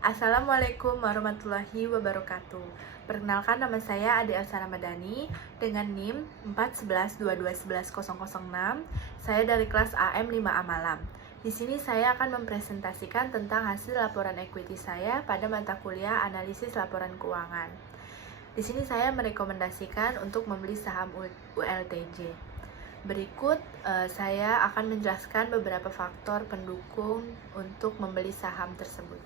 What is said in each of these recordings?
Assalamualaikum warahmatullahi wabarakatuh. Perkenalkan, nama saya Ade Elsa Ramadhani dengan NIM 41122110006. Saya dari kelas AM 5A Malam. Di sini saya akan mempresentasikan tentang hasil laporan equity saya pada mata kuliah analisis laporan keuangan. Di sini saya merekomendasikan untuk membeli saham ULTJ. Berikut saya akan menjelaskan beberapa faktor pendukung untuk membeli saham tersebut.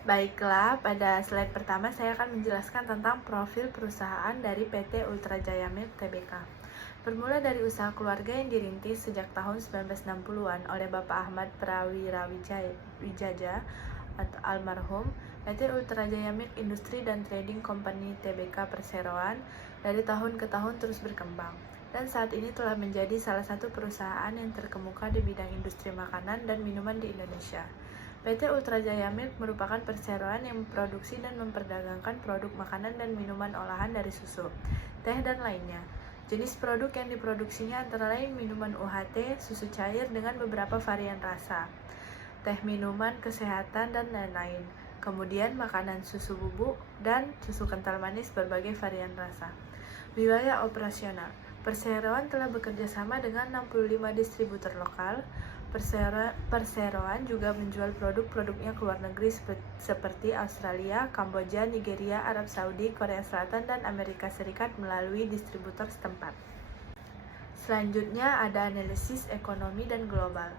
Baiklah, pada slide pertama saya akan menjelaskan tentang profil perusahaan dari PT Ultra Jaya Milk Tbk. Bermula dari usaha keluarga yang dirintis sejak tahun 1960-an oleh Bapak Ahmad Prawirawijaja atau almarhum, PT Ultra Jaya Milk Industri dan Trading Company Tbk Perseroan dari tahun ke tahun terus berkembang, dan saat ini telah menjadi salah satu perusahaan yang terkemuka di bidang industri makanan dan minuman di Indonesia. PT Ultra Jaya Milk merupakan perseroan yang memproduksi dan memperdagangkan produk makanan dan minuman olahan dari susu, teh, dan lainnya. Jenis produk yang diproduksinya antara lain minuman UHT, susu cair dengan beberapa varian rasa, teh minuman kesehatan, dan lain-lain. Kemudian makanan susu bubuk dan susu kental manis berbagai varian rasa. Wilayah operasional. Perseroan telah bekerja sama dengan 65 distributor lokal. Perseroan juga menjual produk-produknya ke luar negeri seperti Australia, Kamboja, Nigeria, Arab Saudi, Korea Selatan, dan Amerika Serikat melalui distributor setempat. Selanjutnya ada analisis ekonomi dan global.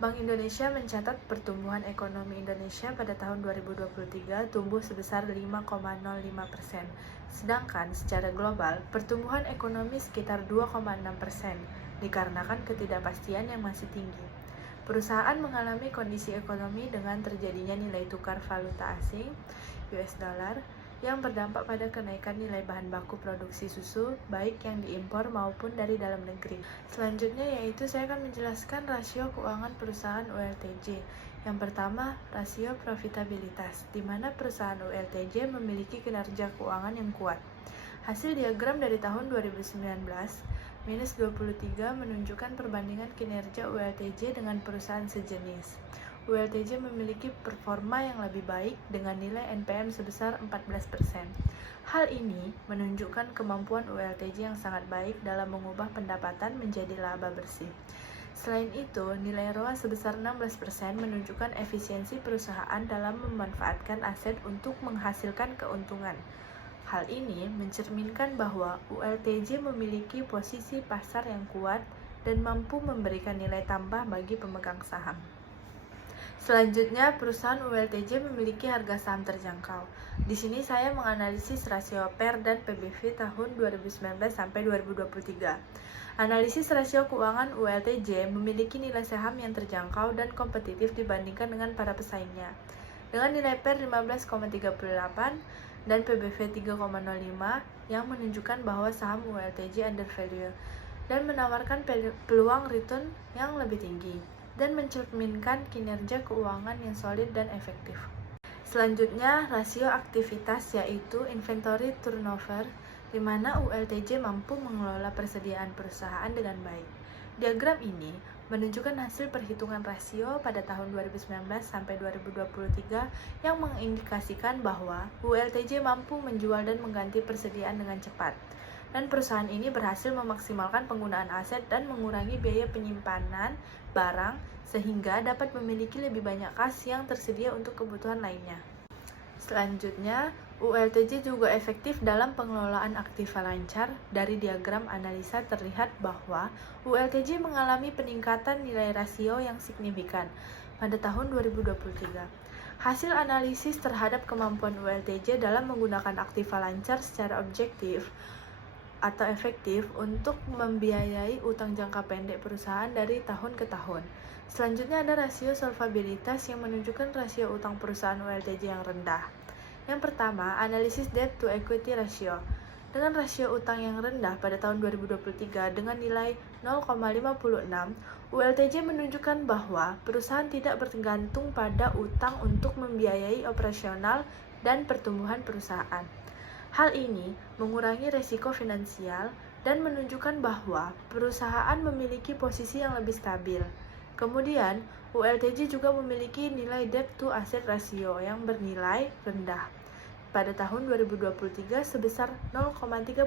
Bank Indonesia mencatat pertumbuhan ekonomi Indonesia pada tahun 2023 tumbuh sebesar 5,05%. Sedangkan secara global, pertumbuhan ekonomi sekitar 2,6% dikarenakan ketidakpastian yang masih tinggi. Perusahaan mengalami kondisi ekonomi dengan terjadinya nilai tukar valuta asing US dollar yang berdampak pada kenaikan nilai bahan baku produksi susu baik yang diimpor maupun dari dalam negeri. Selanjutnya yaitu saya akan menjelaskan rasio keuangan perusahaan ULTJ. Yang pertama, rasio profitabilitas, di mana perusahaan ULTJ memiliki kinerja keuangan yang kuat. Hasil diagram dari tahun 2019 minus 23 menunjukkan perbandingan kinerja ULTJ dengan perusahaan sejenis. ULTJ memiliki performa yang lebih baik dengan nilai NPM sebesar 14%. Hal ini menunjukkan kemampuan ULTJ yang sangat baik dalam mengubah pendapatan menjadi laba bersih. Selain itu, nilai ROA sebesar 16% menunjukkan efisiensi perusahaan dalam memanfaatkan aset untuk menghasilkan keuntungan. Hal ini mencerminkan bahwa ULTJ memiliki posisi pasar yang kuat dan mampu memberikan nilai tambah bagi pemegang saham. Selanjutnya, perusahaan ULTJ memiliki harga saham terjangkau. Di sini saya menganalisis rasio PER dan PBV tahun 2019 sampai 2023. Analisis rasio keuangan ULTJ memiliki nilai saham yang terjangkau dan kompetitif dibandingkan dengan para pesaingnya. Dengan nilai PER 15,38 dan PBV 3,05 yang menunjukkan bahwa saham ULTJ undervalue dan menawarkan peluang return yang lebih tinggi dan mencerminkan kinerja keuangan yang solid dan efektif. Selanjutnya, rasio aktivitas yaitu inventory turnover, di mana ULTJ mampu mengelola persediaan perusahaan dengan baik. Diagram ini menunjukkan hasil perhitungan rasio pada tahun 2019 sampai 2023 yang mengindikasikan bahwa ULTJ mampu menjual dan mengganti persediaan dengan cepat. Dan perusahaan ini berhasil memaksimalkan penggunaan aset dan mengurangi biaya penyimpanan barang sehingga dapat memiliki lebih banyak kas yang tersedia untuk kebutuhan lainnya. Selanjutnya, ULTJ juga efektif dalam pengelolaan aktiva lancar. Dari diagram analisa terlihat bahwa ULTJ mengalami peningkatan nilai rasio yang signifikan pada tahun 2023. Hasil analisis terhadap kemampuan ULTJ dalam menggunakan aktiva lancar secara objektif atau efektif untuk membiayai utang jangka pendek perusahaan dari tahun ke tahun. Selanjutnya ada rasio solvabilitas yang menunjukkan rasio utang perusahaan ULTJ yang rendah. Yang pertama, analisis debt to equity ratio. Dengan rasio utang yang rendah pada tahun 2023 dengan nilai 0,56, ULTJ menunjukkan bahwa perusahaan tidak bergantung pada utang untuk membiayai operasional dan pertumbuhan perusahaan. Hal ini mengurangi risiko finansial dan menunjukkan bahwa perusahaan memiliki posisi yang lebih stabil. Kemudian, ULTJ juga memiliki nilai debt to asset ratio yang bernilai rendah pada tahun 2023 sebesar 0,36.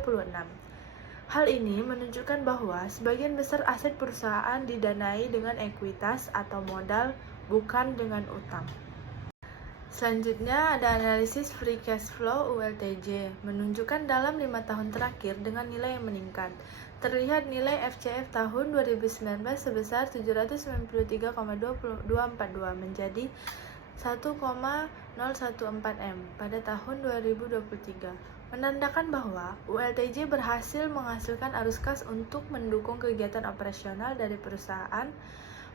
Hal ini menunjukkan bahwa sebagian besar aset perusahaan didanai dengan ekuitas atau modal, bukan dengan utang. Selanjutnya ada analisis free cash flow ULTJ, menunjukkan dalam 5 tahun terakhir dengan nilai yang meningkat. Terlihat nilai FCF tahun 2019 sebesar 793,242 menjadi 1,014 M pada tahun 2023, menandakan bahwa ULTJ berhasil menghasilkan arus kas untuk mendukung kegiatan operasional dari perusahaan,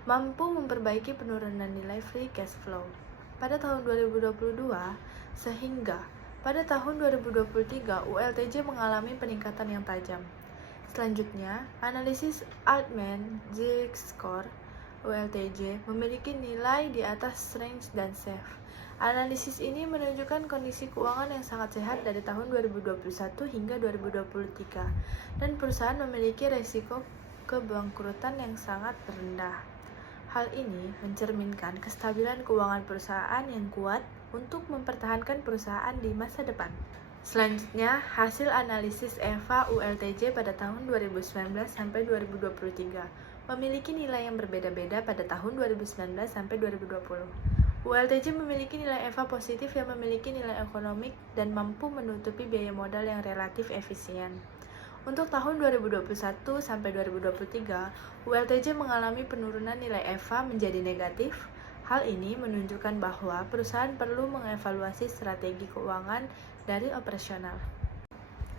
mampu memperbaiki penurunan nilai free cash flow pada tahun 2022, sehingga pada tahun 2023 ULTJ mengalami peningkatan yang tajam. Selanjutnya, analisis Altman-Zilsk-Score ULTJ memiliki nilai di atas range dan safe. Analisis ini menunjukkan kondisi keuangan yang sangat sehat dari tahun 2021 hingga 2023, dan perusahaan memiliki resiko kebangkrutan yang sangat rendah. Hal ini mencerminkan kestabilan keuangan perusahaan yang kuat untuk mempertahankan perusahaan di masa depan. Selanjutnya, hasil analisis EVA ULTJ pada tahun 2019 sampai 2023 memiliki nilai yang berbeda-beda pada tahun 2019 sampai 2020. ULTJ memiliki nilai EVA positif yang memiliki nilai ekonomik dan mampu menutupi biaya modal yang relatif efisien. Untuk tahun 2021 sampai 2023, ULTJ mengalami penurunan nilai EVA menjadi negatif. Hal ini menunjukkan bahwa perusahaan perlu mengevaluasi strategi keuangan dari operasional.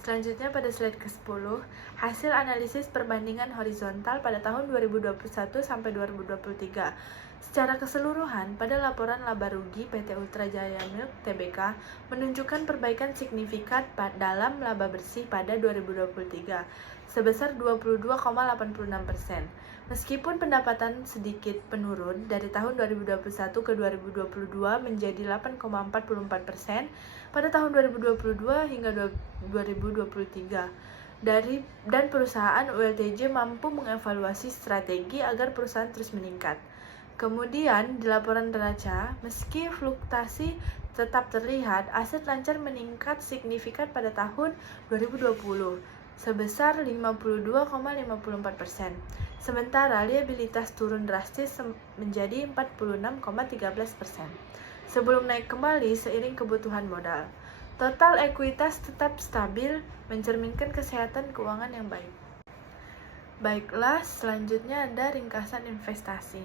Selanjutnya pada slide ke-10, hasil analisis perbandingan horizontal pada tahun 2021 sampai 2023. Secara keseluruhan, pada laporan laba rugi PT Ultra Jaya Milk Tbk menunjukkan perbaikan signifikan dalam laba bersih pada 2023 sebesar 22,86%. Meskipun pendapatan sedikit menurun dari tahun 2021 ke 2022 menjadi 8,44% pada tahun 2022 hingga 2023. Dan perusahaan ULTJ mampu mengevaluasi strategi agar perusahaan terus meningkat. Kemudian di laporan neraca, meski fluktuasi tetap terlihat, aset lancar meningkat signifikan pada tahun 2020 sebesar 52,54%. Sementara liabilitas turun drastis menjadi 46,13%. Sebelum naik kembali seiring kebutuhan modal. Total ekuitas tetap stabil, mencerminkan kesehatan keuangan yang baik. Baiklah, selanjutnya ada ringkasan investasi.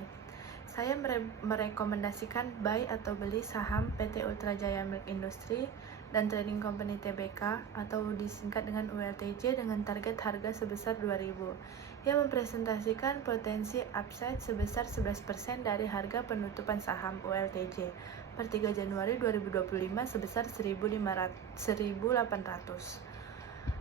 Saya merekomendasikan buy atau beli saham PT Ultra Jaya Milk Industry dan Trading Company Tbk atau disingkat dengan ULTJ dengan target harga sebesar 2.000 yang mempresentasikan potensi upside sebesar 11% dari harga penutupan saham ULTJ per 3 Januari 2025 sebesar 1.800.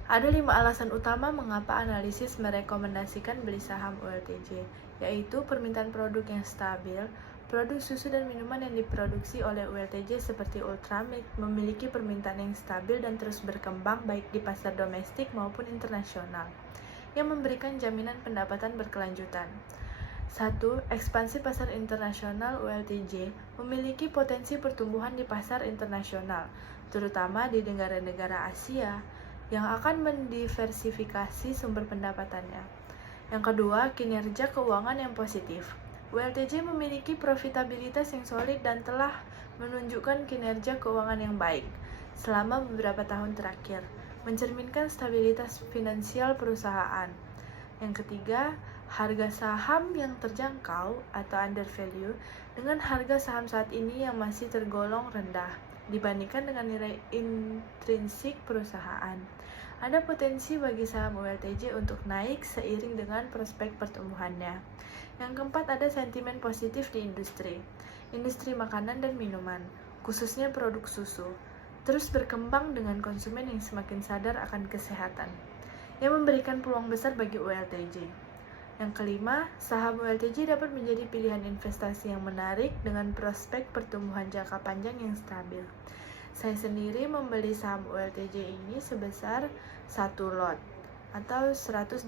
Ada 5 alasan utama mengapa analisis merekomendasikan beli saham ULTJ, yaitu permintaan produk yang stabil. Produk susu dan minuman yang diproduksi oleh ULTJ seperti Ultramilk memiliki permintaan yang stabil dan terus berkembang baik di pasar domestik maupun internasional, yang memberikan jaminan pendapatan berkelanjutan. 1. Ekspansi pasar internasional ULTJ memiliki potensi pertumbuhan di pasar internasional, terutama di negara-negara Asia, yang akan mendiversifikasi sumber pendapatannya. Yang kedua, kinerja keuangan yang positif. ULTJ memiliki profitabilitas yang solid dan telah menunjukkan kinerja keuangan yang baik selama beberapa tahun terakhir, mencerminkan stabilitas finansial perusahaan. Yang ketiga, harga saham yang terjangkau atau under value dengan harga saham saat ini yang masih tergolong rendah dibandingkan dengan nilai intrinsik perusahaan. Ada potensi bagi saham ULTJ untuk naik seiring dengan prospek pertumbuhannya. Yang keempat, ada sentimen positif di industri makanan dan minuman, khususnya produk susu, terus berkembang dengan konsumen yang semakin sadar akan kesehatan, yang memberikan peluang besar bagi ULTJ. Yang kelima, saham ULTJ dapat menjadi pilihan investasi yang menarik dengan prospek pertumbuhan jangka panjang yang stabil. Saya sendiri membeli saham ULTJ ini sebesar 1 lot atau 180.000.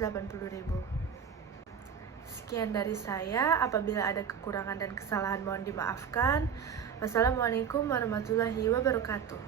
Sekian dari saya, apabila ada kekurangan dan kesalahan mohon dimaafkan. Wassalamualaikum warahmatullahi wabarakatuh.